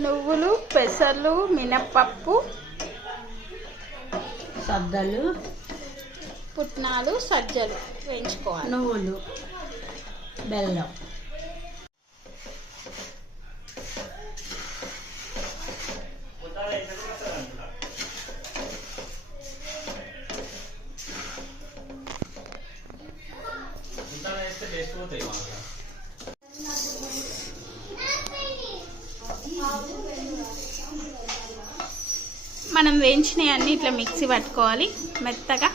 నువ్వులు, పెసర్లు, మినప్పప్పు, సద్దలు, పుట్నాలు, సజ్జలు వేయించుకోవాలి. నువ్వులు, బెల్లం. మనం వేయించినవి అన్నీ ఇట్లా మిక్సీ పట్టుకోవాలి మెత్తగా.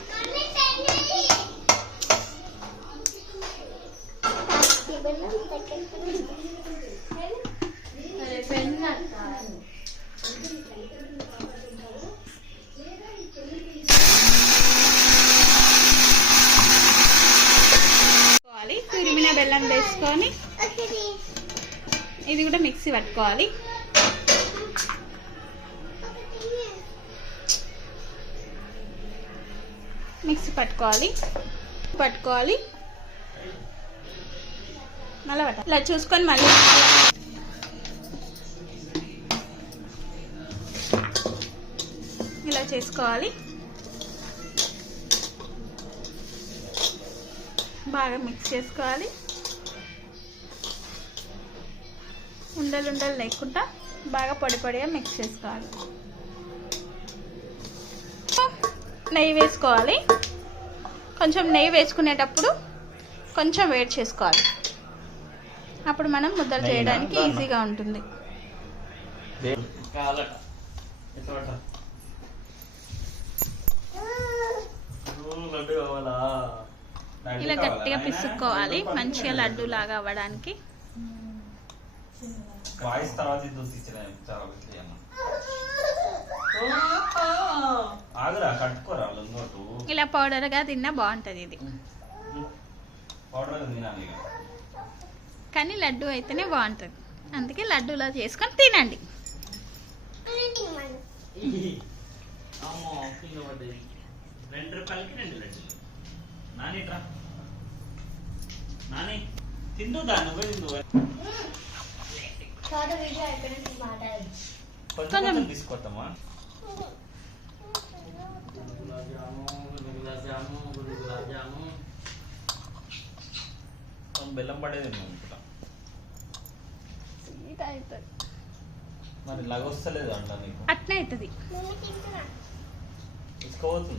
తురిమిన బెల్లం వేసుకొని ఇది కూడా మిక్సీ పట్టుకోవాలి. మిక్సీ పట్టుకోవాలి మళ్ళీ ఇలా చూసుకొని మళ్ళీ ఇలా చేసుకోవాలి. బాగా మిక్స్ చేసుకోవాలి. ఉండలు లేకుండా బాగా పొడిగా మిక్స్ చేసుకోవాలి. నెయ్యి వేసుకోవాలి. కొంచెం నెయ్యి వేసుకునేటప్పుడు కొంచెం వేడి చేసుకోవాలి. అప్పుడు మనం ముద్దలు చేయడానికి ఈజీగా ఉంటుంది. ఇలా గట్టిగా పిసుక్కోవాలి మంచిగా లడ్డు లాగా అవ్వడానికి. ఇలా పౌడర్ గా తిన్నా బాగుంటది ఇది, కానీ లడ్డు అయితేనే బాగుంటది. అందుకే లడ్డూలా చేసుకొని తినండి. తీసుకొస్తామా బెల్లం పడేది మరి లగొస్తలేదు అంట నీకు అట్నే అవుతుంది. తీసుకోవద్దు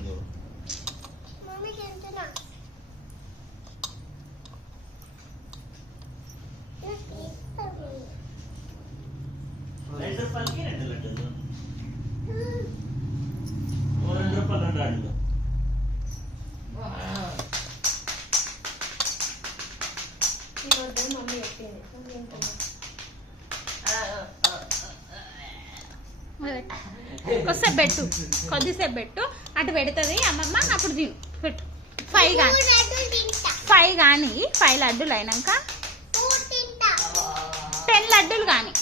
₹2 2 లడ్డూలు ₹2 2 కొద్దిసేపు పెట్టు అటు పెడుతుంది అమ్మమ్మ. అప్పుడు తిను పెట్టు. 5 కానీ 5 లడ్డూలు అయినాక 10 లడ్డూలు కానీ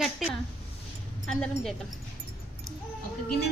గట్టి అందరం చేద్దాం. ఒక గిన్నె